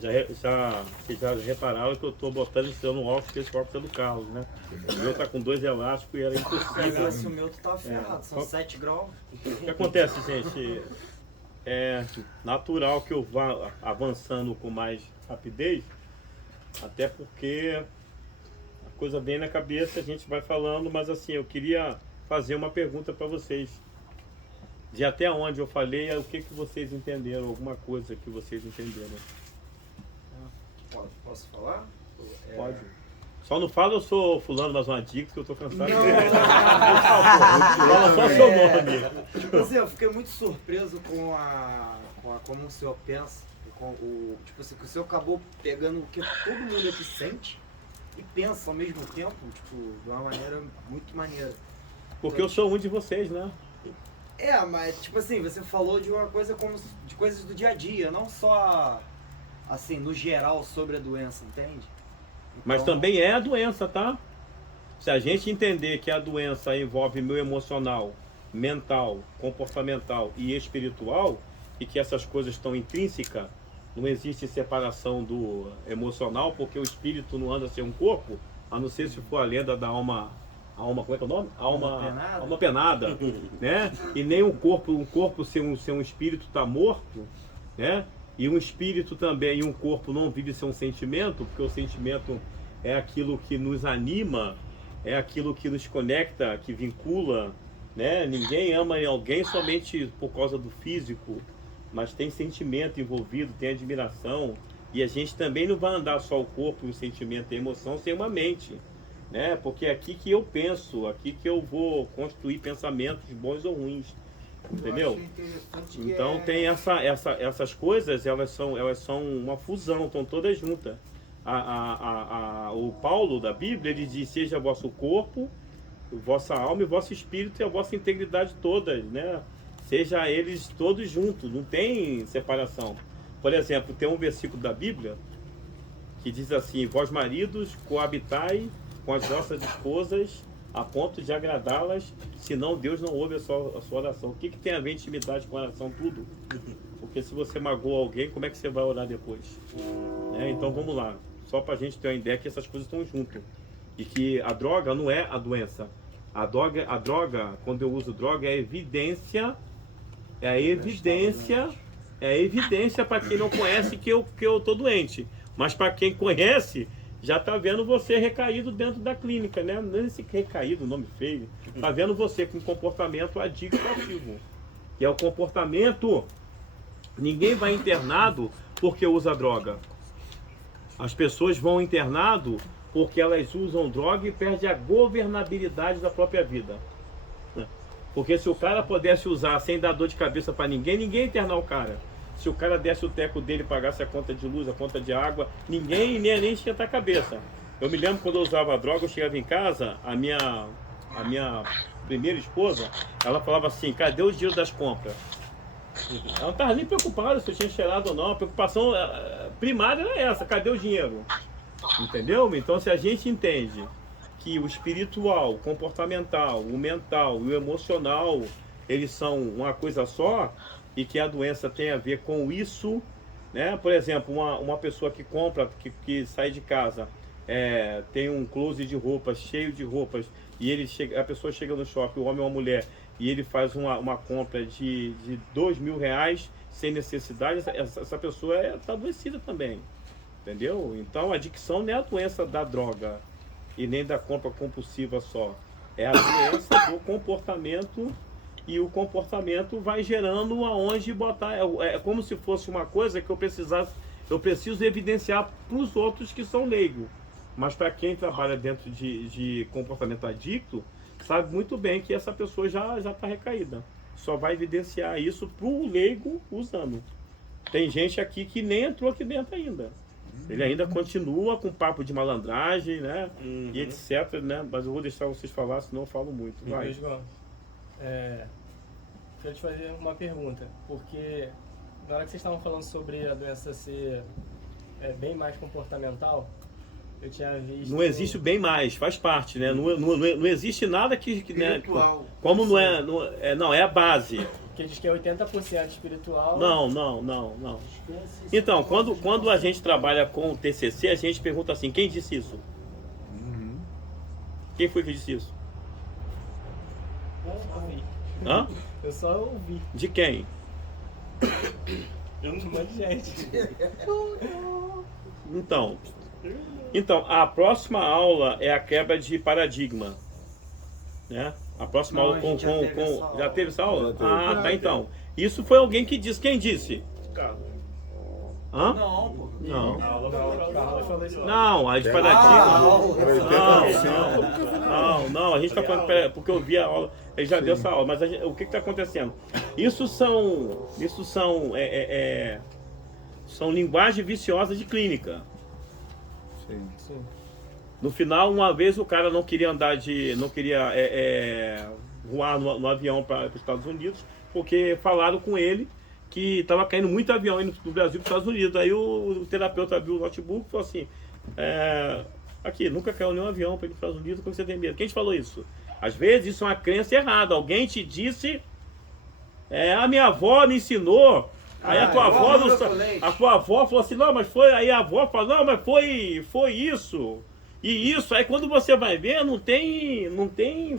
Vocês já repararam que eu estou botando esse no óculos, que esse óculos é do Carlos, né? O meu tá com 2 elásticos e era impossível. Se o meu tu tá ferrado, são 7 graus. O que acontece, gente? É natural que eu vá avançando com mais rapidez, até porque a coisa vem na cabeça, a gente vai falando, mas assim, eu queria fazer uma pergunta para vocês. De até onde eu falei, o que vocês entenderam, alguma coisa que vocês entenderam. Posso falar? Pode. Só não fala eu sou fulano, mas uma dica que eu tô cansado. Fala só seu nome. Tipo assim, eu fiquei muito surpreso com como o senhor pensa. Tipo assim, que o senhor acabou pegando o que todo mundo aqui sente e pensa ao mesmo tempo, tipo, de uma maneira muito maneira. Porque eu sou um de vocês, né? Mas tipo assim, você falou de uma coisa de coisas do dia a dia, não só assim, no geral sobre a doença, entende? Então, mas também é a doença, tá? Se a gente entender que a doença envolve meu emocional, mental, comportamental e espiritual, e que essas coisas estão intrínsecas, não existe separação do emocional, porque o espírito não anda sem um corpo, a não ser se for a lenda da alma, como é que é o nome? Alma penada, né? E nem um corpo sem um espírito está morto, né? E um espírito também e um corpo não vive sem um sentimento, porque o sentimento é aquilo que nos anima, é aquilo que nos conecta, que vincula, né? Ninguém ama alguém somente por causa do físico, mas tem sentimento envolvido, tem admiração. E a gente também não vai andar só o corpo, o sentimento e a emoção sem uma mente, né? Porque é aqui que eu penso, aqui que eu vou construir pensamentos bons ou ruins. Entendeu? Então tem essas coisas, elas são uma fusão, estão todas juntas. O Paulo da Bíblia, ele diz: seja vosso corpo, vossa alma e vosso espírito e a vossa integridade todas, né? Seja eles todos juntos, não tem separação. Por exemplo, tem um versículo da Bíblia que diz assim: vós maridos coabitai com as vossas esposas a ponto de agradá-las, senão Deus não ouve a sua oração. O que tem a ver intimidade com oração? Tudo. Porque se você magoou alguém, como é que você vai orar depois? Então vamos lá, só para a gente ter uma ideia que essas coisas estão juntas. E que a droga não é a doença. A droga, quando eu uso droga, é evidência para quem não conhece que eu estou doente. Mas para quem conhece, já está vendo você recaído dentro da clínica, né? Não é esse recaído, nome feio. Está vendo você com comportamento adictivo. Que é o comportamento... Ninguém vai internado porque usa droga. As pessoas vão internado porque elas usam droga e perdem a governabilidade da própria vida. Porque se o cara pudesse usar sem dar dor de cabeça para ninguém ia internar o cara. Se o cara desse o teco dele e pagasse a conta de luz, a conta de água, ninguém nem esquentar a cabeça. Eu me lembro quando eu usava droga, eu chegava em casa, a minha primeira esposa, ela falava assim: cadê o dinheiro das compras? Ela não estava nem preocupada se eu tinha cheirado ou não. A preocupação primária era essa: cadê o dinheiro? Entendeu? Então, se a gente entende que o espiritual, o comportamental, o mental e o emocional, eles são uma coisa só, e que a doença tem a ver com isso, né? Por exemplo, uma pessoa que compra, que sai de casa, tem um closet de roupas, cheio de roupas, e a pessoa chega no shopping, o homem ou a mulher, e ele faz uma compra de R$2.000 sem necessidade, essa pessoa está adoecida também, entendeu? Então a adicção não é a doença da droga e nem da compra compulsiva só, é a doença do comportamento. E o comportamento vai gerando aonde botar. É como se fosse uma coisa que eu preciso evidenciar para os outros que são leigos. Mas para quem trabalha dentro de comportamento adicto, sabe muito bem que essa pessoa já está recaída. Só vai evidenciar isso para o leigo usando. Tem gente aqui que nem entrou aqui dentro ainda. Ele ainda continua com papo de malandragem, né? E etc, né? Mas eu vou deixar vocês falar, senão eu falo muito. Vai. Quero te fazer uma pergunta, porque na hora que vocês estavam falando sobre a doença ser bem mais comportamental, eu tinha visto... Não existe bem mais, faz parte, né? Não existe nada que né? Como não é a base. Que diz que é 80% espiritual. Não. Então, quando a gente trabalha com o TCC, a gente pergunta assim, quem disse isso? Quem foi que disse isso? Hã? Eu só ouvi. De quem? De um monte de gente. Então, a próxima aula é a quebra de paradigma, né? A próxima aula a gente já teve essa aula? Já teve. Ah, tá, então. Isso foi alguém que disse. Quem disse? Hã? Não, pô. Não. Carla falou isso. Não, a de paradigma. Não, a gente está falando, porque eu vi a aula, ele já deu essa aula, mas o que está acontecendo? Isso são linguagem viciosa de clínica. Sim. No final, uma vez o cara não queria voar no avião para os Estados Unidos, porque falaram com ele que estava caindo muito avião indo do Brasil para os Estados Unidos. Aí o terapeuta viu o notebook e falou assim, aqui, nunca caiu nenhum avião para ir para os Estados Unidos, como você tem medo? Quem te falou isso? Às vezes isso é uma crença errada. Alguém te disse, a minha avó me ensinou. Aí a tua avó falou assim, não, mas foi. Aí a avó falou, não, mas foi isso. E isso, aí quando você vai ver, não tem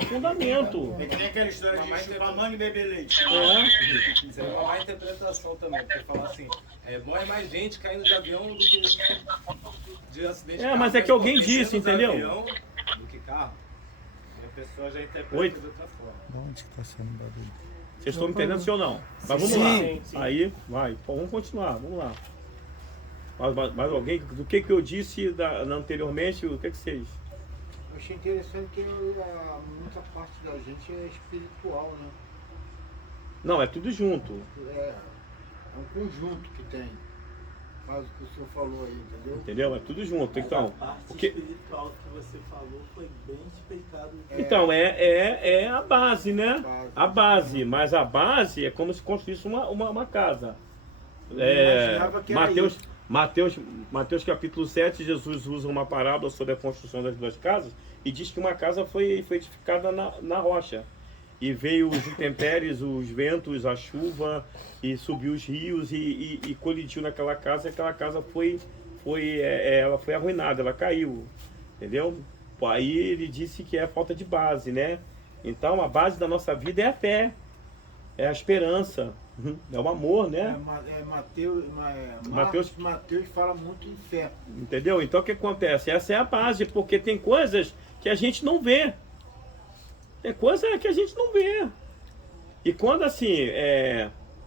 fundamento. É que nem aquela história de chupar manga e beber leite. Isso é uma má interpretação também, porque falar assim, morre mais gente caindo de avião do que de acidente de carro. Mas é que alguém disse, menos entendeu? avião do que carro. E a pessoa já interpreta Oi. de outra forma. Da onde que tá saindo o barulho? Vocês estão me entendendo, sim ou não? Mas vamos Sim. lá. Aí, vai. Pô, vamos continuar, vamos lá. Mais alguém? Do que eu disse anteriormente, o que vocês... Eu achei interessante que muita parte da gente é espiritual, né? Não, é tudo junto. É um conjunto que tem. Faz o que o senhor falou aí, entendeu? Entendeu? É tudo junto. Então, A parte porque... espiritual que você falou foi bem explicado. Então, é a base, né? A base. Mas a base é como se construísse uma casa. imaginava que era Mateus capítulo 7, Jesus usa uma parábola sobre a construção das duas casas e diz que uma casa foi edificada na rocha. E veio os intempéries, os ventos, a chuva, e subiu os rios e colidiu naquela casa, e aquela casa ela foi arruinada, ela caiu. Entendeu? Aí ele disse que é a falta de base, né? Então a base da nossa vida é a fé, é a esperança, é o amor, né? Mateus fala muito em fé. Entendeu? Então o que acontece? Essa é a base, porque tem coisas que a gente não vê. Tem coisa que a gente não vê. E quando assim,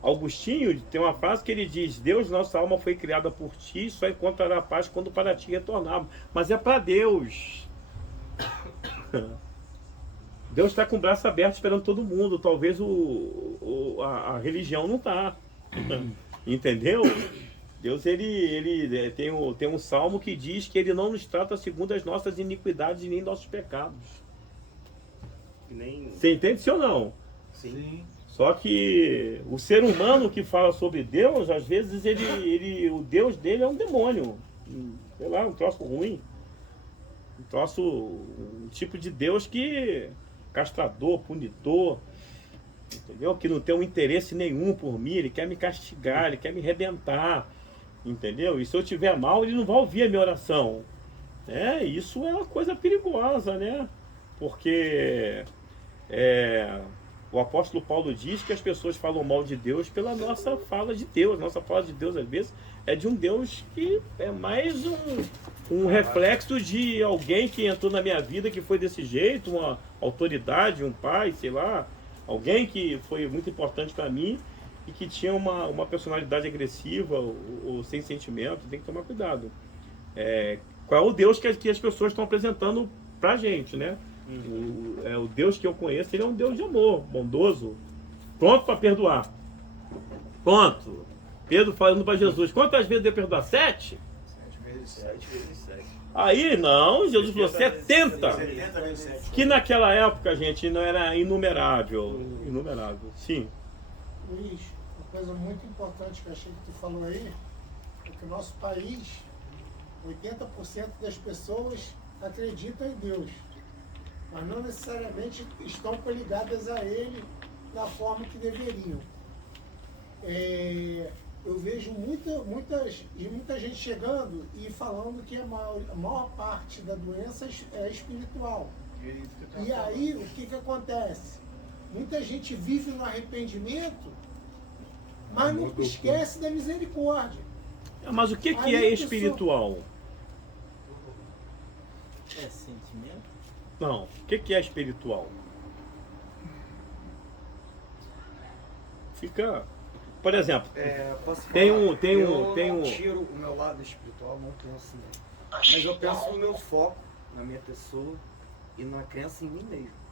Agostinho tem uma frase que ele diz: Deus, nossa alma foi criada por ti, só encontrará paz quando para ti retornarmos. Mas é para Deus. Deus está com o braço aberto esperando todo mundo. Talvez a religião não está. Entendeu? Deus ele tem um salmo que diz que ele não nos trata segundo as nossas iniquidades nem nossos pecados. Você entende isso ou não? Sim. Só que o ser humano que fala sobre Deus, às vezes o Deus dele é um demônio. Sei lá, um troço ruim. Um tipo de Deus que castrador, punidor, entendeu? Que não tem um interesse nenhum por mim, ele quer me castigar, ele quer me arrebentar, entendeu? E se eu tiver mal, ele não vai ouvir a minha oração. Isso é uma coisa perigosa, né? Porque o apóstolo Paulo diz que as pessoas falam mal de Deus pela nossa fala de Deus. Nossa fala de Deus, às vezes, é de um Deus que é mais um reflexo de alguém que entrou na minha vida que foi desse jeito, uma autoridade, um pai, sei lá, alguém que foi muito importante para mim e que tinha uma personalidade agressiva ou sem sentimento. Tem que tomar cuidado. Qual é o Deus que as pessoas estão apresentando pra gente, né? O Deus que eu conheço, ele é um Deus de amor, bondoso, pronto para perdoar. Pronto. Pedro falando para Jesus: quantas vezes deve perdoar? 7? 7 vezes 7. Aí não, Jesus falou 70. 70 vezes 7. Que naquela época, gente, não era inumerável. Sim. Luiz, uma coisa muito importante que eu achei que tu falou aí é que o nosso país, 80% das pessoas acreditam em Deus, mas não necessariamente estão coligadas a Ele da forma que deveriam. eu vejo muita gente chegando e falando que a maior parte da doença é espiritual. E aí, o que acontece? Muita gente vive no arrependimento, mas não esquece da misericórdia. Mas o que Aí é a pessoa- espiritual? É sentimento? Não, o que é espiritual? Fica... Por exemplo, Posso falar? Tem um- eu não tiro o meu lado espiritual, não penso nele. Mas eu penso no meu foco, na minha pessoa e na crença em mim mesmo.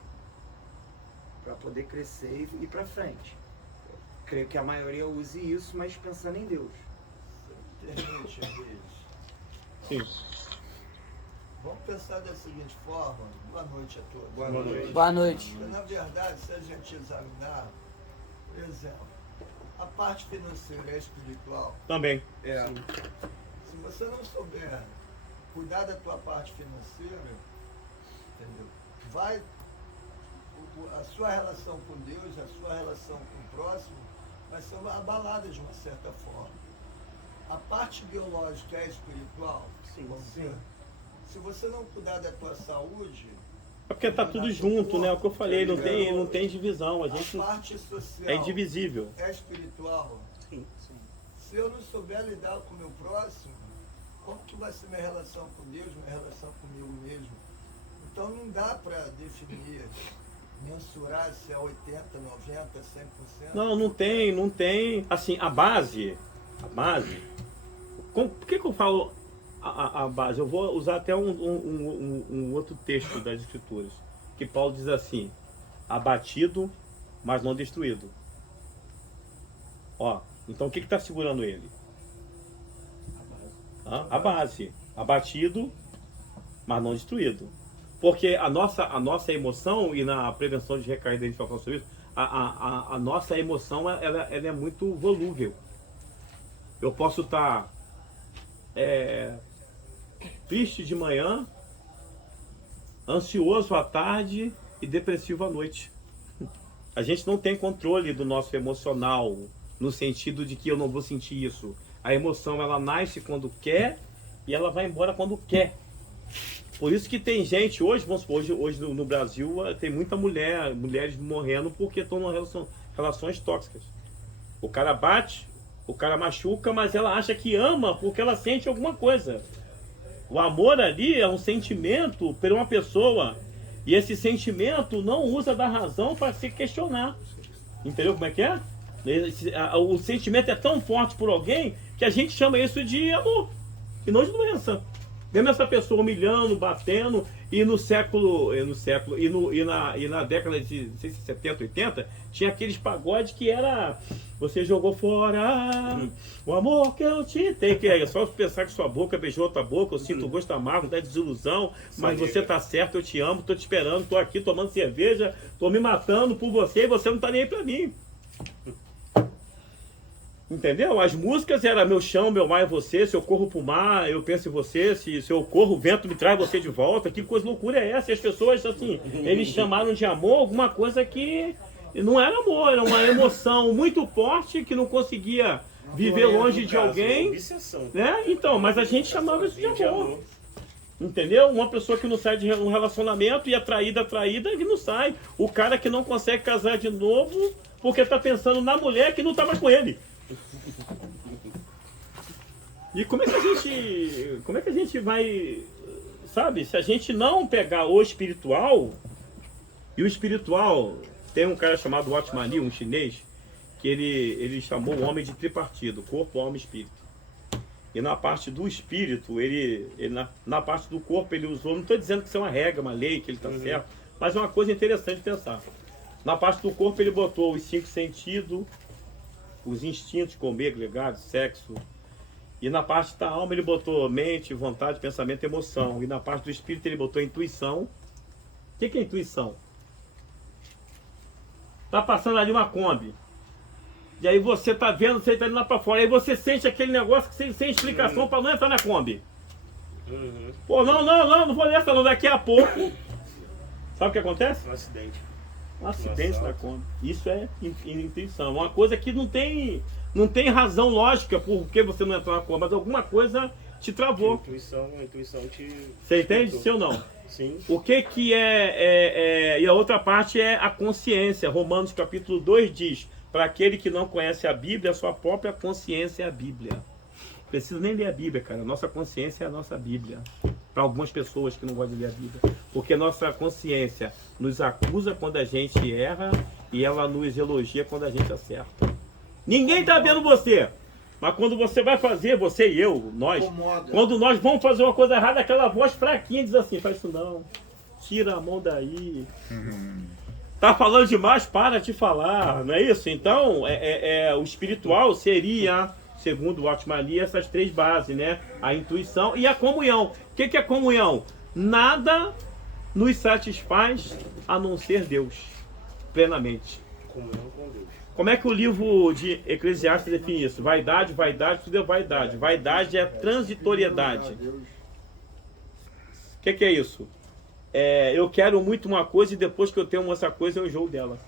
Para poder crescer e ir para frente. Eu creio que a maioria use isso, mas pensando em Deus. Permite, Luiz. sim. Vamos pensar da seguinte forma. Boa noite a todos. Boa noite. Boa noite. Porque, na verdade, se a gente examinar, por exemplo, a parte financeira é espiritual. Também. Se você não souber cuidar da tua parte financeira, entendeu? A sua relação com Deus, a sua relação com o próximo, vai ser abalada de uma certa forma. A parte biológica é espiritual? Sim. Se você não cuidar da tua saúde, É porque tá tudo junto, né? É o que eu falei, não tem divisão. A gente a parte social é indivisível. é espiritual. Sim. Se eu não souber lidar com o meu próximo, como que vai ser minha relação com Deus, minha relação comigo mesmo? Então não dá para definir, mensurar se é 80, 90, 100%. Não tem. Assim, a base. Por que eu falo a base? Eu vou usar até um outro texto das Escrituras. Que Paulo diz assim: abatido, mas não destruído. Ó, então o que está segurando ele? A base. Abatido, mas não destruído. Porque a nossa emoção, e na prevenção de recaída a gente vai falar sobre isso, a nossa emoção ela é muito volúvel. Eu posso estar triste de manhã, ansioso à tarde e depressivo à noite. A gente não tem controle do nosso emocional, no sentido de que eu não vou sentir isso. A emoção, ela nasce quando quer e ela vai embora quando quer. Por isso que tem gente, hoje no Brasil, tem muita mulheres morrendo porque estão em relações tóxicas. O cara bate, o cara machuca, mas ela acha que ama porque ela sente alguma coisa. O amor ali é um sentimento por uma pessoa. E esse sentimento não usa da razão para se questionar. Entendeu como é que é? O sentimento é tão forte por alguém que a gente chama isso de amor e não de doença. Mesmo essa pessoa humilhando, batendo, e na década de 70, 80, tinha aqueles pagodes que era: você jogou fora o amor que eu te dei. Que é só pensar que sua boca beijou outra boca, eu sinto o gosto amargo da desilusão, mas você tá certo, eu te amo, tô te esperando, tô aqui tomando cerveja, tô me matando por você e você não tá nem aí pra mim. Entendeu? As músicas eram: meu chão, meu mar é você, se eu corro pro mar, eu penso em você, se eu corro, o vento me traz você de volta. Que coisa loucura é essa? E as pessoas, assim, eles chamaram de amor alguma coisa que não era amor, era uma emoção muito forte que não conseguia viver longe de alguém. Né? Então, mas a gente chamava isso de amor. Entendeu? Uma pessoa que não sai de um relacionamento e atraída, que não sai. O cara que não consegue casar de novo porque tá pensando na mulher que não tá mais com ele. E como é que a gente vai, sabe, se a gente não pegar o espiritual, e o espiritual, tem um cara chamado Watmani, um chinês, que ele chamou o homem de tripartido: corpo, alma e espírito. E na parte do espírito, na parte do corpo ele usou, não estou dizendo que isso é uma regra, uma lei, que ele está certo, mas é uma coisa interessante de pensar. Na parte do corpo ele botou os 5 sentidos, os instintos: comer, legado, sexo. E na parte da alma ele botou mente, vontade, pensamento, emoção. E na parte do espírito ele botou intuição. O que é intuição? Tá passando ali uma Kombi. E aí você tá vendo, você tá indo lá pra fora. Aí você sente aquele negócio que sem explicação para não entrar na Kombi. Pô, não vou nessa não. Daqui a pouco. Sabe o que acontece? Um acidente. Um acidente na Kombi. Isso é intuição. Uma coisa que não tem Não tem razão lógica por que você não entrou na cor, mas alguma coisa te travou. A intuição te... Você entende? Sim ou não? Sim. O que e a outra parte é a consciência. Romanos capítulo 2 diz: para aquele que não conhece a Bíblia, a sua própria consciência é a Bíblia. Precisa nem ler a Bíblia, cara. Nossa consciência é a nossa Bíblia. Para algumas pessoas que não gostam de ler a Bíblia. Porque nossa consciência nos acusa quando a gente erra e ela nos elogia quando a gente acerta. Ninguém está vendo você. Mas quando você vai fazer, você e eu, nós, quando nós vamos fazer uma coisa errada, aquela voz fraquinha diz assim: faz isso não, tira a mão daí. Tá falando demais, para de falar, não é isso? Então, o espiritual seria, segundo o Altmania, essas três bases, né? A intuição e a comunhão. O que é comunhão? Nada nos satisfaz a não ser Deus, plenamente. Comunhão com Deus. Como é que o livro de Eclesiastes define isso? Vaidade, tudo é vaidade. Vaidade é transitoriedade. O que é isso? Eu quero muito uma coisa e depois que eu tenho essa coisa eu enjoo dela.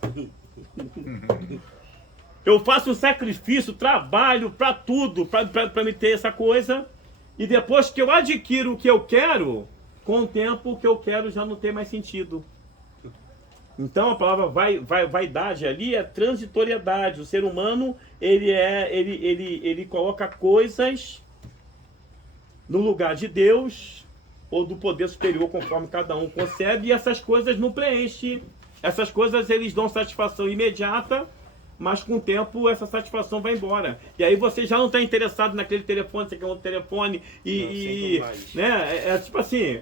Eu faço um sacrifício, trabalho para tudo, para me ter essa coisa. E depois que eu adquiro o que eu quero, com o tempo o que eu quero já não tem mais sentido. Então a palavra vaidade ali é transitoriedade. O ser humano ele coloca coisas no lugar de Deus ou do poder superior, conforme cada um concebe, e essas coisas não preenchem. Essas coisas eles dão satisfação imediata, mas com o tempo essa satisfação vai embora. E aí você já não está interessado naquele telefone, você quer outro telefone né? Tipo assim,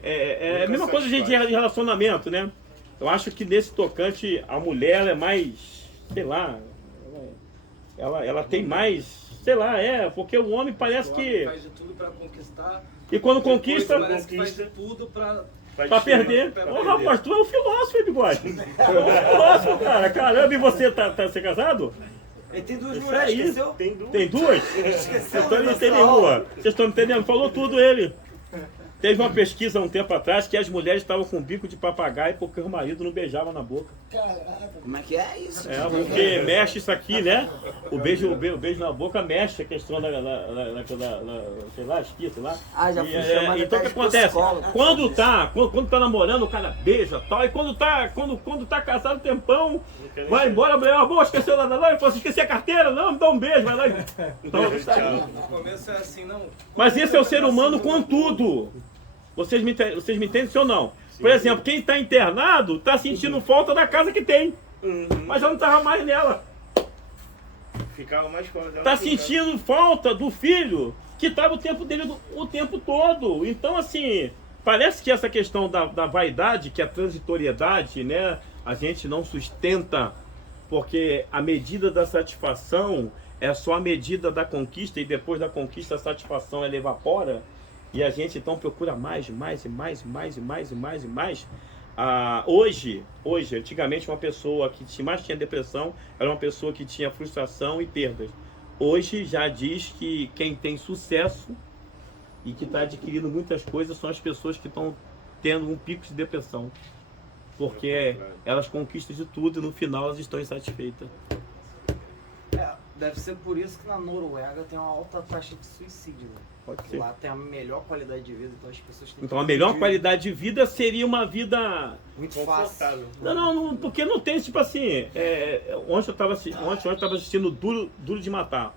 a mesma coisa de relacionamento, né? Eu acho que nesse tocante a mulher ela é mais, sei lá, ela tem mais, sei lá, porque o homem parece que faz de tudo para conquistar. E quando conquista, faz de tudo para perder. Ô, rapaz, tu é um filósofo, bigode. Tu é um filósofo, cara. Caramba, e você tá casado? Ele tem duas mulheres, esqueceu? Tem duas? Vocês estão não tem nenhuma. Vocês estão entendendo? Falou tudo ele. Teve uma pesquisa há um tempo atrás que as mulheres estavam com bico de papagaio porque o marido não beijava na boca. Como é que é isso? Porque mexe isso aqui, né? O beijo na boca mexe a questão sei lá, espia, sei lá. Já fui chamado então o que acontece? Quando tá namorando, o cara beija e tal, e quando tá casado tempão, vai embora, a mulher, boa, esqueceu nada lá, você esqueceu a carteira? Não, me dá um beijo, vai lá. Então, no começo é assim, não. mas esse é o ser humano com tudo. Vocês me entendem, sim ou não? Por exemplo, quem está internado está sentindo falta da casa que tem. Mas já não estava mais nela. Ficava mais fora. Está sentindo falta do filho que estava o tempo dele o tempo todo. Então, assim, parece que essa questão da vaidade, que é a transitoriedade, né? A gente não sustenta, porque a medida da satisfação é só a medida da conquista, e depois da conquista a satisfação ela evapora. E a gente então procura mais. Hoje, antigamente uma pessoa que mais tinha depressão era uma pessoa que tinha frustração e perdas. Hoje já diz que quem tem sucesso e que está adquirindo muitas coisas são as pessoas que estão tendo um pico de depressão. Porque elas conquistam de tudo e no final elas estão insatisfeitas. Deve ser por isso que na Noruega tem uma alta taxa de suicídio, né? Pode ser. Lá tem a melhor qualidade de vida, então as pessoas têm. Então a melhor qualidade de vida seria uma vida muito fácil. Não, porque não tem, tipo assim. Ontem eu estava assistindo Duro de Matar.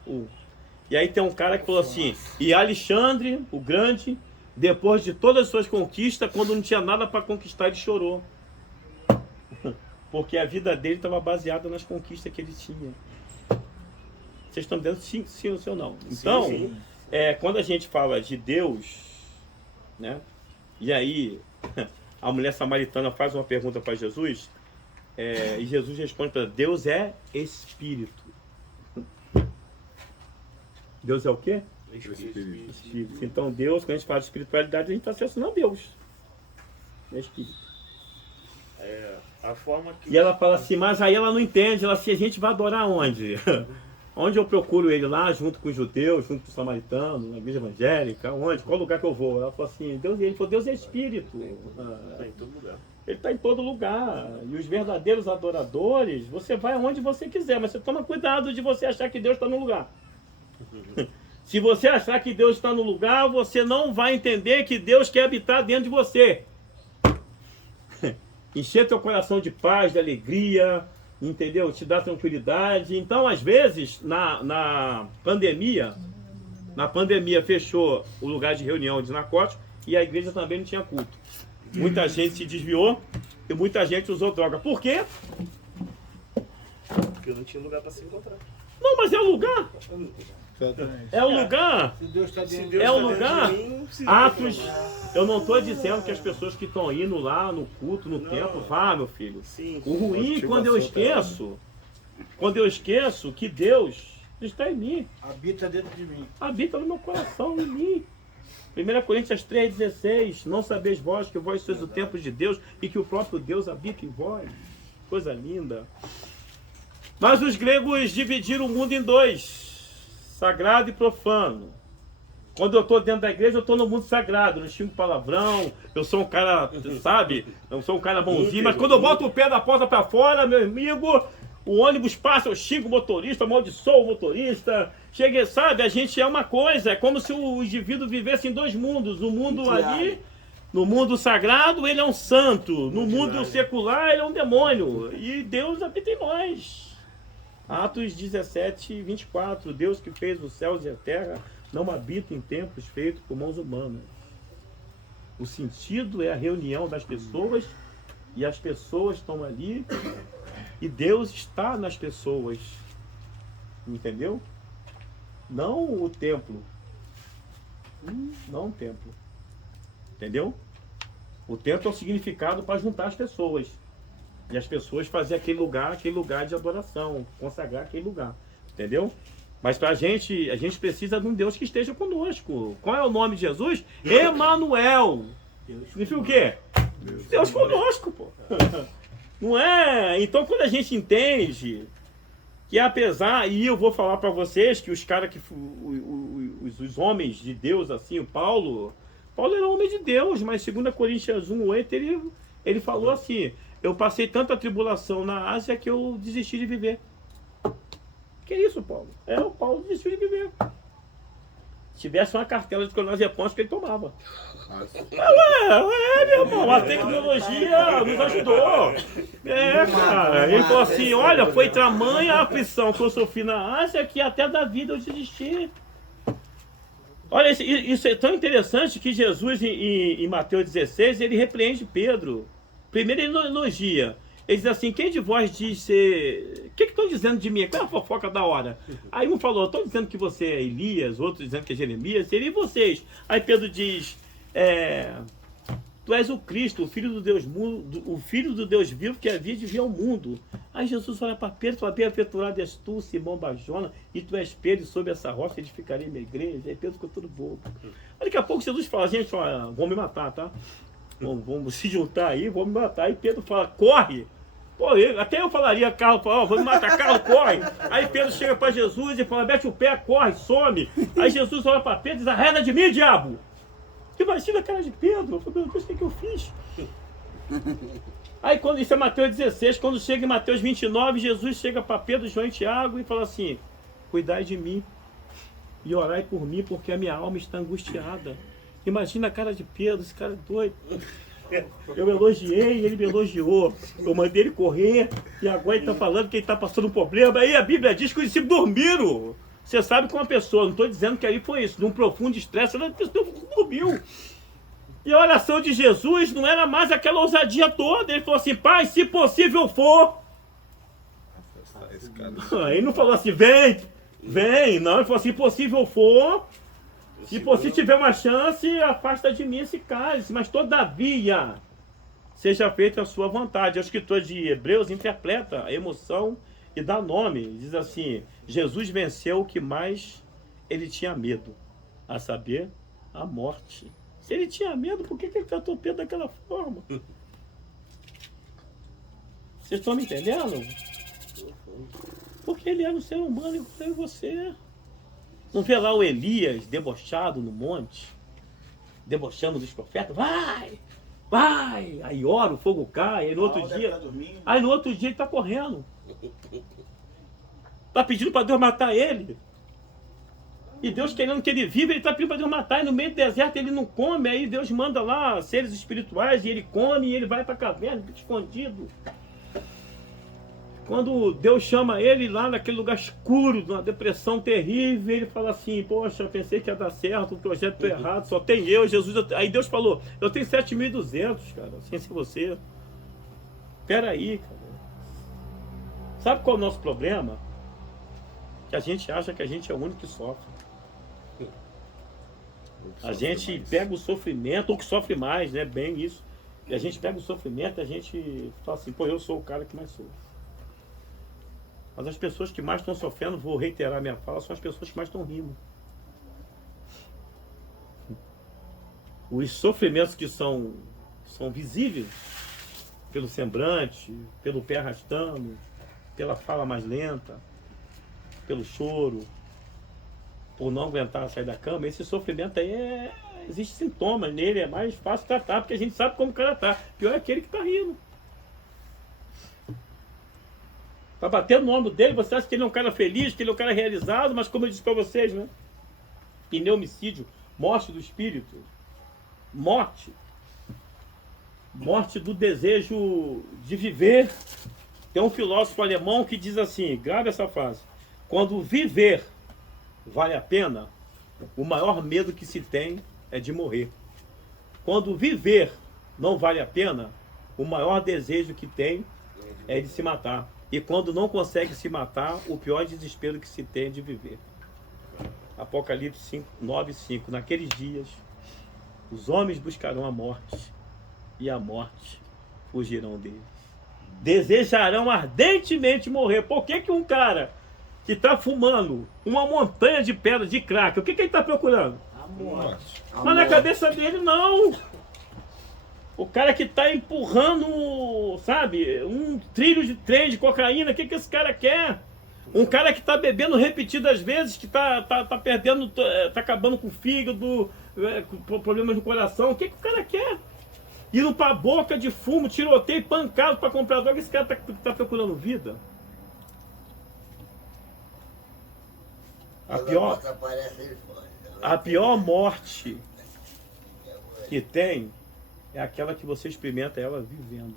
E aí tem um cara que falou assim: e Alexandre, o Grande, depois de todas as suas conquistas, quando não tinha nada para conquistar, ele chorou. Porque a vida dele estava baseada nas conquistas que ele tinha. Vocês estão dizendo sim ou não? Então, sim. Quando a gente fala de Deus, né? E aí a mulher samaritana faz uma pergunta para Jesus, e Jesus responde para ela: Deus é Espírito. Deus é o quê? Espírito. Então Deus, quando a gente fala de espiritualidade, a gente está acessando a Deus. É Espírito. A forma que... E ela fala assim, mas aí ela não entende, ela assim, a gente vai adorar onde? Onde eu procuro ele lá, junto com os judeus, junto com os samaritanos, na igreja evangélica, onde? Qual lugar que eu vou? Ela falou assim, ele falou, Deus é Espírito. Está em todo lugar. Ele está em todo lugar. E os verdadeiros adoradores, você vai aonde você quiser, mas você toma cuidado de você achar que Deus está no lugar. Se você achar que Deus está no lugar, você não vai entender que Deus quer habitar dentro de você. Encher teu coração de paz, de alegria, entendeu? Te dar tranquilidade. Então, às vezes, na pandemia fechou o lugar de reunião de narcóticos e a igreja também não tinha culto. Muita gente se desviou e muita gente usou droga. Por quê? Porque não tinha lugar para se encontrar. Não, mas é o lugar. É o lugar. Se Deus está dentro É o lugar. de mim, se Atos. Eu não estou dizendo que as pessoas que estão indo lá no culto, no templo, vá, meu filho. Sim. O ruim é quando eu esqueço que Deus está em mim. habita dentro de mim. Habita no meu coração, em mim. 1 Coríntios 3,16. Não sabeis vós que vós sois o templo de Deus e que o próprio Deus habita em vós. Coisa linda. Mas os gregos dividiram o mundo em dois. Sagrado e profano. Quando eu estou dentro da igreja, eu estou no mundo sagrado. Não xingo palavrão. Eu sou um cara, sabe? Eu sou um cara bonzinho. Mas quando eu boto o pé da porta para fora, meu amigo, o ônibus passa, eu xingo o motorista, amaldiçoo o motorista. Chega, sabe? A gente é uma coisa. É como se o indivíduo vivesse em dois mundos. O mundo ali, no mundo sagrado, ele é um santo. No mundo secular, ele é um demônio. E Deus habita em nós. Atos 17, 24. Deus que fez os céus e a terra não habita em templos feitos por mãos humanas. O sentido é a reunião das pessoas e as pessoas estão ali e Deus está nas pessoas. Entendeu? Não o templo. Não o templo. Entendeu? O templo é o significado para juntar as pessoas. E as pessoas fazer aquele lugar de adoração, consagrar aquele lugar, entendeu? Mas pra gente, a gente precisa de um Deus que esteja conosco. Qual é o nome de Jesus? Emanuel. Significa o quê? Deus conosco, pô. Não é? Então quando a gente entende que apesar, e eu vou falar pra vocês que os caras que os homens de Deus, assim, o Paulo era homem de Deus, mas 2 Coríntios 1:8, ele falou assim: eu passei tanta tribulação na Ásia que eu desisti de viver. Que isso, Paulo? O Paulo desistiu de viver. Se tivesse uma cartela de clonazepam, que ele tomava. Meu irmão, a tecnologia nos ajudou. Cara, ele falou assim, olha, foi tamanha a aflição que eu sofri na Ásia que até da vida eu desisti. Olha, isso é tão interessante que Jesus, em Mateus 16, ele repreende Pedro. Primeiro ele elogia. Ele diz assim, quem de vós diz ser... O que estão dizendo de mim? Qual é a fofoca da hora? Aí um falou, estão dizendo que você é Elias, outro dizendo que é Jeremias, seria vocês. Aí Pedro diz, tu és o Cristo, o Filho do Deus vivo que havia de vir ao mundo. Aí Jesus olha para Pedro e fala, bem-aventurado és tu, Simão Barjona, e tu és Pedro, sob essa rocha edificarei minha igreja. Aí Pedro ficou todo bobo. Aí daqui a pouco Jesus fala, gente, vão me matar, tá? Vamos se juntar aí, vamos me matar. Aí Pedro fala, corre! Pô, até eu falaria, Carlos, vamos me matar, Carlos, corre! Aí Pedro chega para Jesus e fala, mete o pé, corre, some! Aí Jesus olha para Pedro e diz, arreda de mim, diabo! Imagina a cara de Pedro, eu falei, meu Deus, o que eu fiz? Aí quando isso é Mateus 16, quando chega em Mateus 29, Jesus chega para Pedro, João e Tiago e fala assim, cuidai de mim e orai por mim, porque a minha alma está angustiada. Imagina a cara de Pedro, esse cara é doido. Eu elogiei, ele me elogiou. Eu mandei ele correr e agora ele está falando que ele está passando um problema. Aí a Bíblia diz que os discípulos dormiram. Você sabe que uma pessoa, não estou dizendo que ali foi isso, num profundo estresse, ela dormiu. E a oração de Jesus não era mais aquela ousadia toda. Ele falou assim, Pai, se possível for. Ele não falou assim, vem. Não, ele falou assim, se possível for. Se você tiver uma chance, afasta de mim esse cálice, mas todavia seja feita a sua vontade. O escritor de Hebreus interpreta a emoção e dá nome. Diz assim, Jesus venceu o que mais ele tinha medo, a saber, a morte. Se ele tinha medo, por que ele tratou Pedro daquela forma? Vocês estão me entendendo? Porque ele era um ser humano igual eu e você. Não vê lá o Elias debochado no monte, debochando dos profetas? Vai! Aí ora, o fogo cai, aí no outro dia ele está correndo. Está pedindo para Deus matar ele. E Deus querendo que ele viva, ele está pedindo para Deus matar. E no meio do deserto ele não come, aí Deus manda lá seres espirituais e ele come e ele vai para a caverna, fica escondido. Quando Deus chama ele lá naquele lugar escuro, numa depressão terrível, ele fala assim, poxa, eu pensei que ia dar certo, o projeto está errado, só tem eu, Jesus. Aí Deus falou, eu tenho 7.200, cara, sem ser você. Peraí, cara. Sabe qual é o nosso problema? Que a gente acha que a gente é o único que sofre. A gente pega o sofrimento, ou que sofre mais, né? Bem isso. E a gente pega o sofrimento e a gente fala assim, pô, eu sou o cara que mais sofre. Mas as pessoas que mais estão sofrendo, vou reiterar minha fala, são as pessoas que mais estão rindo. Os sofrimentos que são visíveis, pelo semblante, pelo pé arrastando, pela fala mais lenta, pelo choro, por não aguentar sair da cama, esse sofrimento aí existe sintomas nele, é mais fácil tratar, porque a gente sabe como o cara tá. Pior é aquele que tá rindo. Tá batendo no ombro dele, você acha que ele é um cara feliz, que ele é um cara realizado, mas como eu disse para vocês, né? Pneumicídio, morte do espírito, morte do desejo de viver. Tem um filósofo alemão que diz assim, grave essa frase, quando viver vale a pena, o maior medo que se tem é de morrer. Quando viver não vale a pena, o maior desejo que tem é de se matar. E quando não consegue se matar, o pior desespero que se tem é de viver. Apocalipse 9:5. Naqueles dias, os homens buscarão a morte, e a morte fugirão deles. Desejarão ardentemente morrer. Por que um cara que está fumando uma montanha de pedra de crack, o que ele está procurando? A morte. Mas na cabeça dele, não. O cara que está empurrando, sabe, um trilho de trem de cocaína, o que esse cara quer? Um cara que está bebendo repetidas vezes, que está perdendo, está acabando com o fígado, com problemas no coração, o que o cara quer? Indo para a boca de fumo, tiroteio, pancado para comprar droga, esse cara está procurando vida? A pior morte que tem é aquela que você experimenta ela vivendo.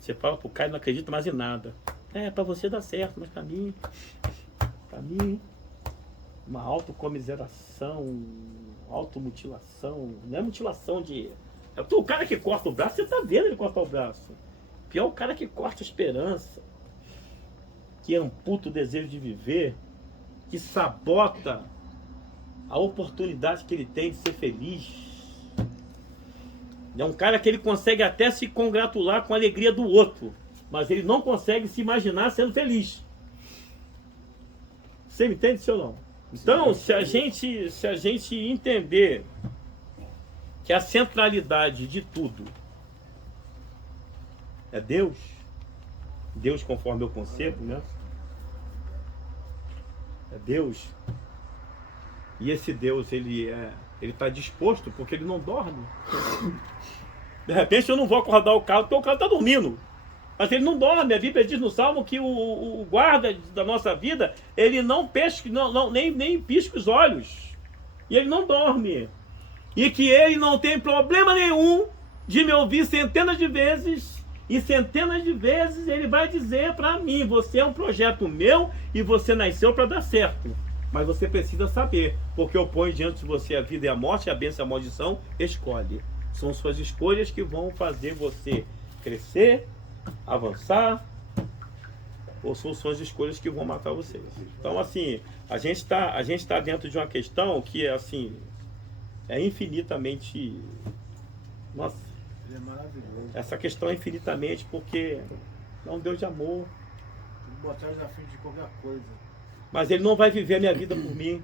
Você fala pro cara, não acredita mais em nada. Para você dá certo, mas para mim, uma autocomiseração, automutilação, não é mutilação de... O cara que corta o braço, você tá vendo ele cortar o braço. Pior o cara que corta a esperança, que amputa o desejo de viver, que sabota a oportunidade que ele tem de ser feliz. É um cara que ele consegue até se congratular com a alegria do outro, mas ele não consegue se imaginar sendo feliz. Você me entende, senhor, não? Então, se a gente entender que a centralidade de tudo é Deus conforme eu concebo, né? É Deus. E esse Deus, ele está disposto porque ele não dorme. De repente eu não vou acordar o cara porque o cara está dormindo. Mas ele não dorme. A Bíblia diz no Salmo que o guarda da nossa vida, ele não pesca, nem pisca os olhos. E ele não dorme. E que ele não tem problema nenhum de me ouvir centenas de vezes. E centenas de vezes ele vai dizer para mim, você é um projeto meu e você nasceu para dar certo. Mas você precisa saber, porque eu ponho diante de você a vida e a morte, a bênção e a maldição, escolhe. São suas escolhas que vão fazer você crescer, avançar, ou são suas escolhas que vão matar vocês. Então, assim, a gente tá dentro de uma questão que é, assim, é infinitamente... Nossa, Ele é maravilhoso. essa questão é infinitamente porque é um Deus de amor. Tem que botar ele na frente de qualquer coisa. Mas ele não vai viver a minha vida por mim.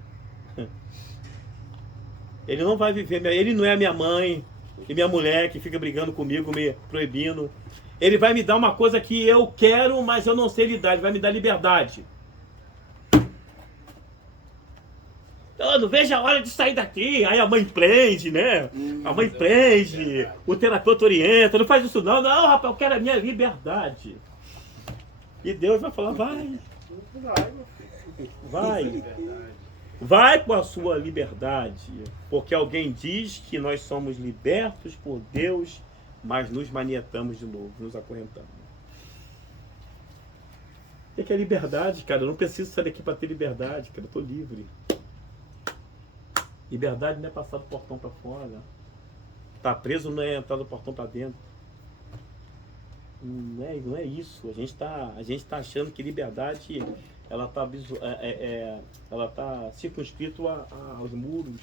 Ele não vai viver, ele não é a minha mãe e minha mulher que fica brigando comigo, me proibindo. Ele vai me dar uma coisa que eu quero, mas eu não sei lidar. Ele vai me dar liberdade. Eu não vejo a hora de sair daqui. Aí a mãe prende, né? A mãe prende, o terapeuta orienta. Não faz isso não. Não, rapaz, eu quero a minha liberdade. E Deus vai falar, vai. Vai. Vai com a sua liberdade, porque alguém diz que nós somos libertos por Deus, mas nos manietamos de novo, nos acorrentamos. O que é liberdade, cara? Eu não preciso sair daqui para ter liberdade, cara. Eu estou livre. Liberdade não é passar do portão para fora. Tá preso não é entrar do portão para dentro. Não é isso. A gente tá achando que liberdade ela tá circunscrito aos muros.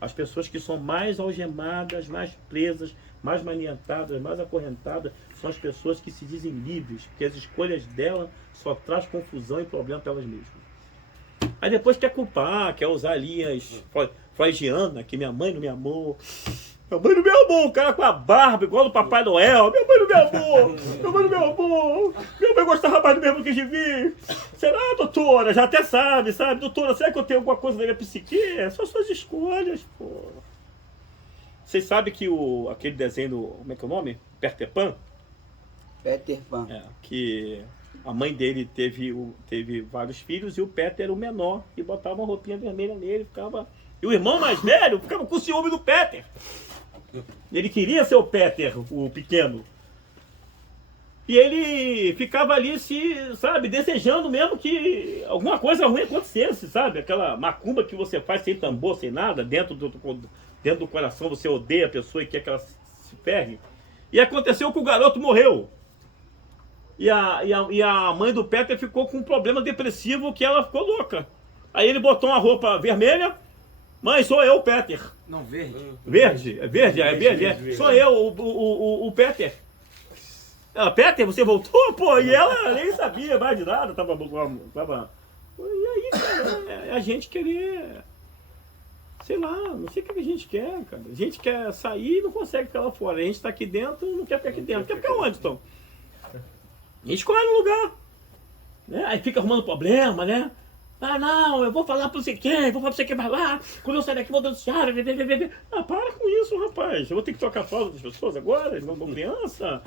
As pessoas que são mais algemadas, mais presas, mais maniatadas, mais acorrentadas, são as pessoas que se dizem livres, porque as escolhas dela só traz confusão e problema para elas mesmas. Aí depois quer culpar, quer usar ali as freudianas, que minha mãe não me amou. Minha mãe não me amou, o cara com a barba igual do Papai Noel. Minha mãe não me amou, minha mãe não me amou. Minha mãe gostava mais do mesmo que de mim. Será, doutora? Já até sabe, doutora, será que eu tenho alguma coisa na minha psique? São suas escolhas, pô. Vocês sabem que aquele desenho, como é que é o nome? Peter Pan? Peter Pan. Que a mãe dele teve vários filhos e o Peter era o menor. E botava uma roupinha vermelha nele, ficava... E o irmão mais velho ficava com ciúme do Peter. Ele queria ser o Peter, o pequeno. E ele ficava ali, desejando mesmo que alguma coisa ruim acontecesse, sabe? Aquela macumba que você faz sem tambor, sem nada, dentro do coração você odeia a pessoa e quer que ela se ferre. E aconteceu que o garoto morreu. E a mãe do Peter ficou com um problema depressivo que ela ficou louca. Aí ele botou uma roupa vermelha. Mãe, sou eu, o Peter. Não, verde. Verde? É verde. Sou eu, o Peter. Ela, Peter, você voltou? Pô, e ela nem sabia mais de nada. Tava... E aí, cara, é a gente querer... Sei lá, não sei o que a gente quer, cara. A gente quer sair e não consegue ficar lá fora. A gente tá aqui dentro e não quer ficar aqui dentro. Quer ficar onde, então? A gente escolhe um lugar. Né? Aí fica arrumando problema, né? Ah, não, eu vou falar pra você quem, vou falar pra você quem vai lá, quando eu sair daqui vou denunciar. Ah, para com isso, rapaz. Eu vou ter que trocar a fralda das pessoas agora, não criança.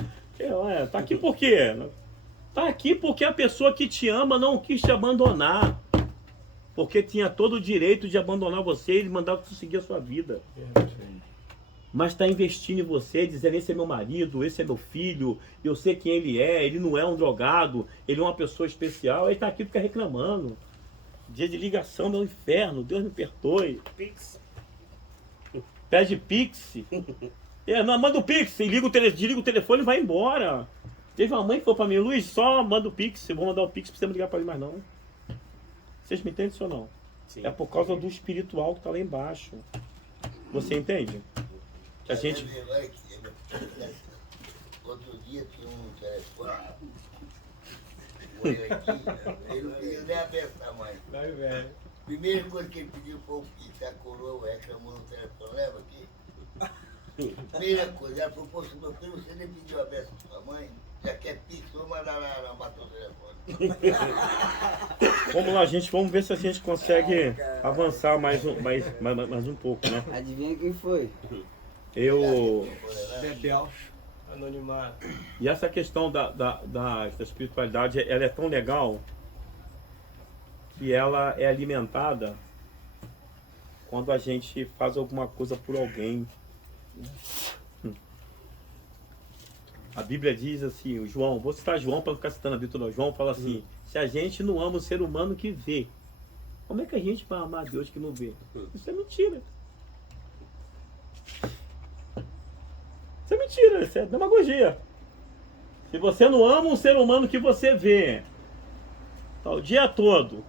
Tá aqui por quê? Tá aqui porque a pessoa que te ama não quis te abandonar. Porque tinha todo o direito de abandonar você e mandar você seguir a sua vida. Mas está investindo em você, dizendo, esse é meu marido, esse é meu filho, eu sei quem ele não é um drogado, ele é uma pessoa especial. Aí tá aqui e fica reclamando. Dia de ligação do inferno, Deus me perdoe. Pix. Pede Pix. Não, manda o Pix, desliga o telefone e vai embora. Teve uma mãe que falou pra mim, Luiz, só manda o Pix, eu vou mandar o Pix, não precisa me ligar pra mim mais não. Vocês me entendem ou não? Sim. É por causa do espiritual que tá lá embaixo. Você entende? Que a gente... Outro dia tinha um telefone. Ele não queria nem abençoar mais. Vai, velho. Primeira coisa que ele pediu foi o Pix, a coroa reclamou no telefone, leva aqui. Primeira coisa, ela falou, poxa, meu filho, você nem pediu a benção pra sua mãe? Já quer Pix, vou mandar lá matar o telefone. Vamos lá, gente, vamos ver se a gente consegue avançar mais um pouco, né? Adivinha quem foi? Bebel. Anonimato. E essa questão da espiritualidade, ela é tão legal que ela é alimentada quando a gente faz alguma coisa por alguém. A Bíblia diz assim, o João, vou citar João para não ficar citando a Bíblia toda. João fala assim, se a gente não ama o ser humano que vê, como é que a gente vai amar Deus que não vê? Isso é mentira. Isso é mentira, isso é demagogia. Se você não ama um ser humano que você vê, tá o dia todo,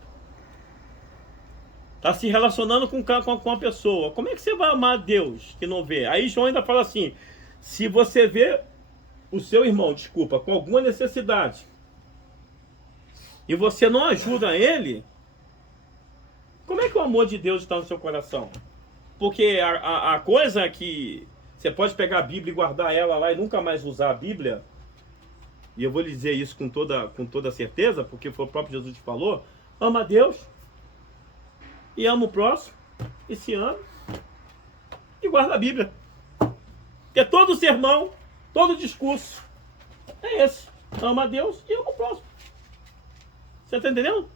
tá se relacionando com a pessoa, como é que você vai amar Deus que não vê? Aí João ainda fala assim, se você vê o seu irmão, com alguma necessidade, e você não ajuda ele, como é que o amor de Deus está no seu coração? Porque a coisa é que você pode pegar a Bíblia e guardar ela lá e nunca mais usar a Bíblia, e eu vou lhe dizer isso com toda certeza, porque foi o próprio Jesus que falou, ama a Deus, e ama o próximo, e se ama, e guarda a Bíblia. Porque todo sermão, todo discurso é esse, ama a Deus e ama o próximo. Você está entendendo?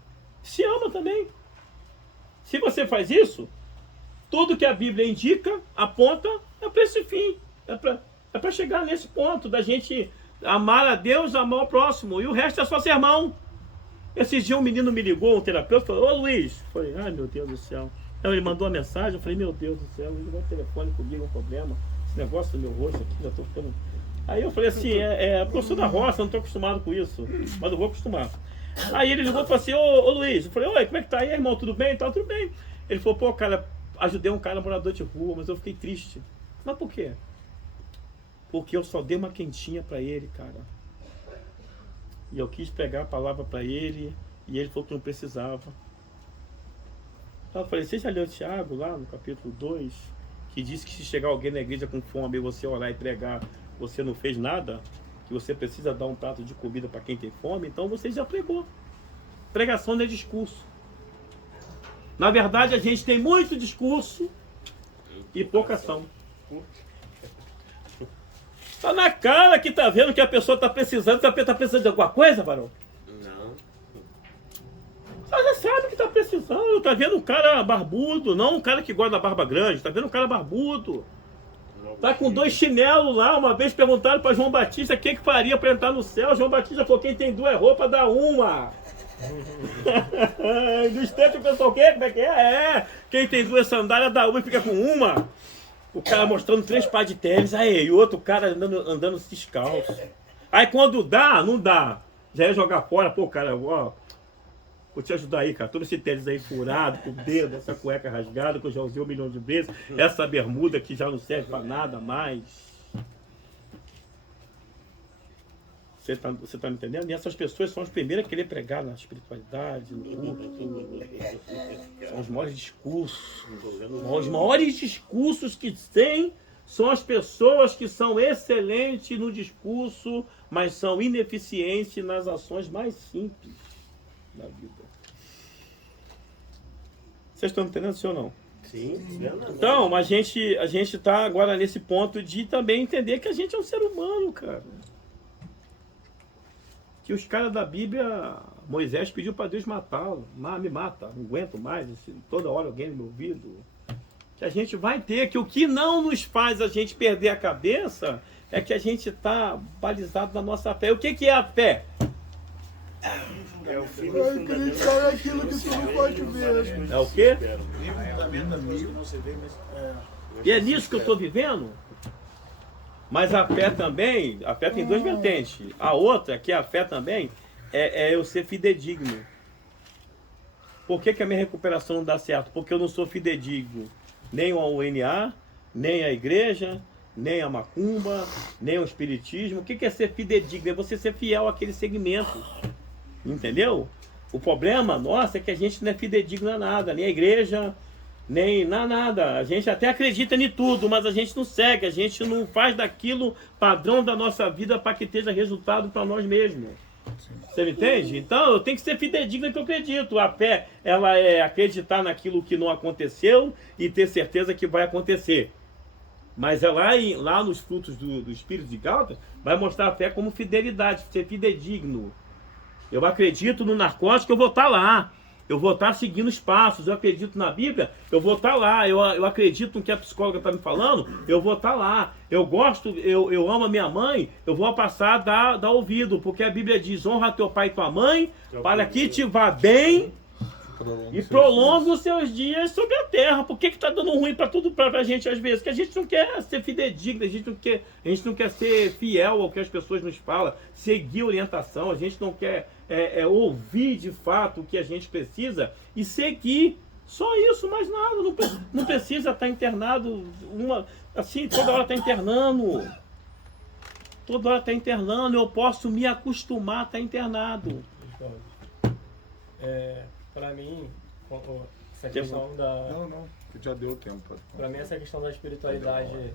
se ama também. Se você faz isso, tudo que a Bíblia indica, aponta, é para esse fim. É para chegar nesse ponto da gente amar a Deus, amar o próximo. E o resto é só sermão. Esses dias um menino me ligou, um terapeuta, falou: ô Luiz. Eu falei: ai meu Deus do céu. Então ele mandou uma mensagem, eu falei: meu Deus do céu, ele ligou o telefone comigo, um problema. Esse negócio do meu rosto aqui, já tô ficando... Aí eu falei assim: porque eu sou da roça, não tô acostumado com isso, mas eu vou acostumar. Aí ele ligou e falou assim: ô Luiz. Eu falei: oi, como é que tá aí, irmão? Tudo bem? Tá tudo bem. Ele falou: pô, cara, ajudei um cara morador de rua, mas eu fiquei triste. Mas por quê? Porque eu só dei uma quentinha pra ele, cara. E eu quis pregar a palavra pra ele, e ele falou que não precisava. Então eu falei: você já leu Tiago lá no capítulo 2, que diz que se chegar alguém na igreja com fome e você orar e pregar, você não fez nada? Que você precisa dar um prato de comida para quem tem fome? Então você já pregou. Pregação não é discurso. Na verdade, a gente tem muito discurso e pouca ação. Tá na cara que tá vendo que a pessoa tá precisando. Tá precisando de alguma coisa, varão? Não. Você já sabe que tá precisando. Tá vendo um cara barbudo, não um cara que gosta da barba grande. Tá vendo um cara barbudo. Tá com 2 chinelos lá. Uma vez perguntaram para João Batista o que faria para entrar no céu. João Batista falou: quem tem 2 roupas dá uma. No instante o pessoal: o quê? Como é que é? Quem tem 2 sandálias dá uma e fica com uma. O cara mostrando 3 pares de tênis. Aí, e o outro cara andando descalço. Aí quando dá, não dá. Já ia jogar fora. Pô, cara, ó, vou te ajudar aí, cara. Todo esse tênis aí furado, com o dedo, essa cueca rasgada, que eu já usei 1 milhão de vezes. Essa bermuda que já não serve pra nada mais. Você tá me entendendo? E essas pessoas são as primeiras a querer pregar na espiritualidade, no culto. São os maiores discursos. Os maiores discursos que tem são as pessoas que são excelentes no discurso, mas são ineficientes nas ações mais simples da vida. Vocês estão entendendo, sim ou não? Sim. Então, a gente está agora nesse ponto de também entender que a gente é um ser humano, cara. Que os caras da Bíblia, Moisés pediu para Deus matá-lo. Me mata, não aguento mais, toda hora alguém no meu ouvido. Que a gente vai ter, que o que não nos faz a gente perder a cabeça é que a gente está balizado na nossa fé. O que é a fé? É o fim Vai acreditar naquilo que tu não pode ver. É o quê? E é nisso que eu estou vivendo? Mas a fé também, a fé tem 2 vertentes. A outra, que é a fé também, é eu ser fidedigno. Por que a minha recuperação não dá certo? Porque eu não sou fidedigno nem ao UNA, nem à igreja, nem à macumba, nem ao espiritismo. O que é ser fidedigno? É você ser fiel àquele segmento. Entendeu? O problema nosso é que a gente não é fidedigno a nada, nem a igreja, nem nada. A gente até acredita em tudo, mas a gente não segue, a gente não faz daquilo padrão da nossa vida para que esteja resultado para nós mesmos. Você me entende? Então eu tenho que ser fidedigno no que eu acredito. A fé, ela é acreditar naquilo que não aconteceu e ter certeza que vai acontecer. Mas é lá nos frutos do Espírito de Gálatas, vai mostrar a fé como fidelidade, ser fidedigno. Eu acredito no narcótico, eu vou estar lá. Eu vou estar seguindo os passos. Eu acredito na Bíblia, eu vou estar lá. Eu acredito no que a psicóloga está me falando, eu vou estar lá. Eu gosto, eu amo a minha mãe, eu vou passar a dar ouvido, porque a Bíblia diz: honra teu pai e tua mãe, para que te vá bem e prolonga os seus dias sobre a terra. Por que está dando ruim para tudo para a gente às vezes? Que a gente não quer ser fidedigno, a gente não quer ser fiel ao que as pessoas nos falam, seguir orientação, a gente não quer ouvir de fato o que a gente precisa e seguir. Só isso, mais nada. Não precisa estar internado assim, toda hora está internando. Toda hora está internando. Eu posso me acostumar a estar internado. Para mim, essa questão da... Não, já deu tempo. Para mim, essa questão da espiritualidade...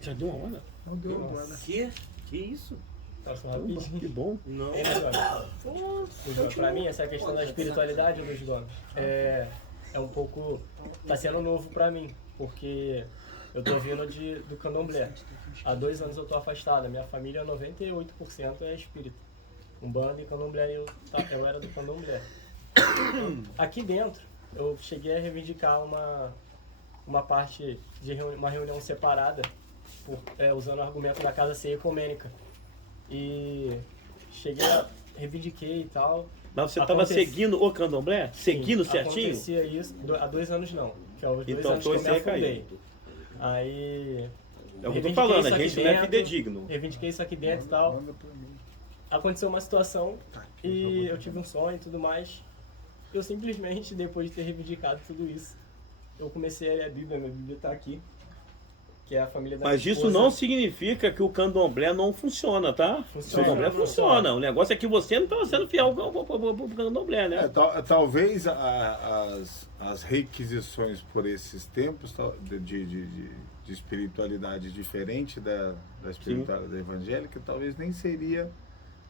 Já deu uma hora? Não deu uma hora. Que isso? Passou rapidinho. Que bom. Não. Para mim, essa questão da espiritualidade, Luiz Gomes, é um pouco... Tá sendo novo para mim, porque eu tô vindo do candomblé. Há 2 anos eu tô afastado. A minha família, 98% é espírita. Umbanda e candomblé, eu era do candomblé. aqui dentro, eu cheguei a reivindicar uma parte de uma reunião separada, usando o argumento da casa ser ecumênica. E reivindiquei e tal. Mas você estava seguindo o candomblé? Seguindo certinho? Acontecia isso há 2 anos não, que é os 2 então, anos que eu me afundei. recaído. Aí... É o que eu tô falando, a gente não é fidedigno. Reivindiquei isso aqui dentro e tal. Aconteceu uma situação e eu tive um sonho e tudo mais. Eu simplesmente, depois de ter reivindicado tudo isso, eu comecei a ler a Bíblia. Minha Bíblia tá aqui, que é a família da Mas minha isso esposa. não significa que o candomblé não funciona, tá? Funciona. O candomblé funciona. O negócio é que você não está sendo fiel ao candomblé, né? Talvez as requisições por esses tempos de espiritualidade diferente da espiritualidade evangélica, talvez nem seria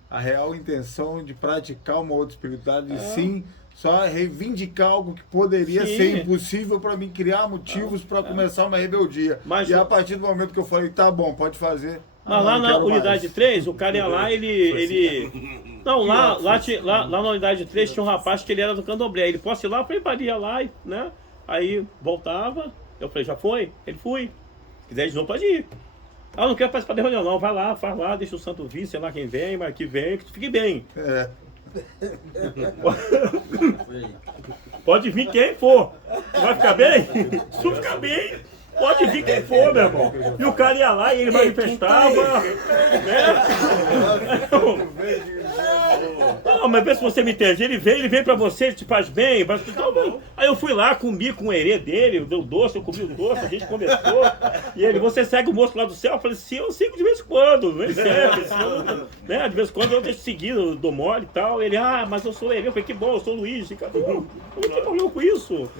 a real intenção de praticar uma outra espiritualidade, sim só reivindicar algo que poderia ser impossível para mim, criar motivos para começar uma rebeldia. Mas e a partir do momento que eu falei, tá bom, pode fazer. Mas lá na unidade 3, o cara ia lá, Não, lá na unidade 3 tinha um rapaz que ele era do candomblé. Ele posso ir lá, eu falei, ia lá, né? Aí voltava, eu falei, já foi? Ele foi. Se quiser de novo, pode ir. Ah, não quero participar da reunião, não. Vai lá, faz lá, deixa o santo vir, sei lá quem vem, mas que vem, que tu fique bem. Pode vir quem for. Tu vai ficar bem? Se tu ficar bem, pode vir quem for, meu irmão. E o cara ia lá e ele manifestava, né? Não, mas vê se você me entende. Ele vem pra você, ele te faz bem. Aí eu fui lá, comi com o herê dele, deu doce, eu comi o doce, a gente conversou. E ele, você segue o moço lá do céu? Eu falei, sim, eu sigo de vez em quando. Não segue, né? De vez em quando eu deixo seguir, eu dou mole e tal. Ele, mas eu sou herê. Eu falei, que bom, eu sou Luiz. Eu não tem problema com isso.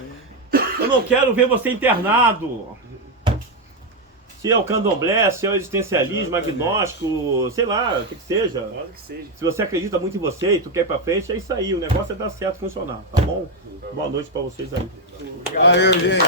Eu não quero ver você internado. Se é o candomblé, se é o existencialismo, agnóstico, sei lá, o que seja. Se você acredita muito em você e tu quer ir pra frente, é isso aí. O negócio é dar certo, funcionar, tá bom? Boa noite pra vocês aí. Valeu, gente.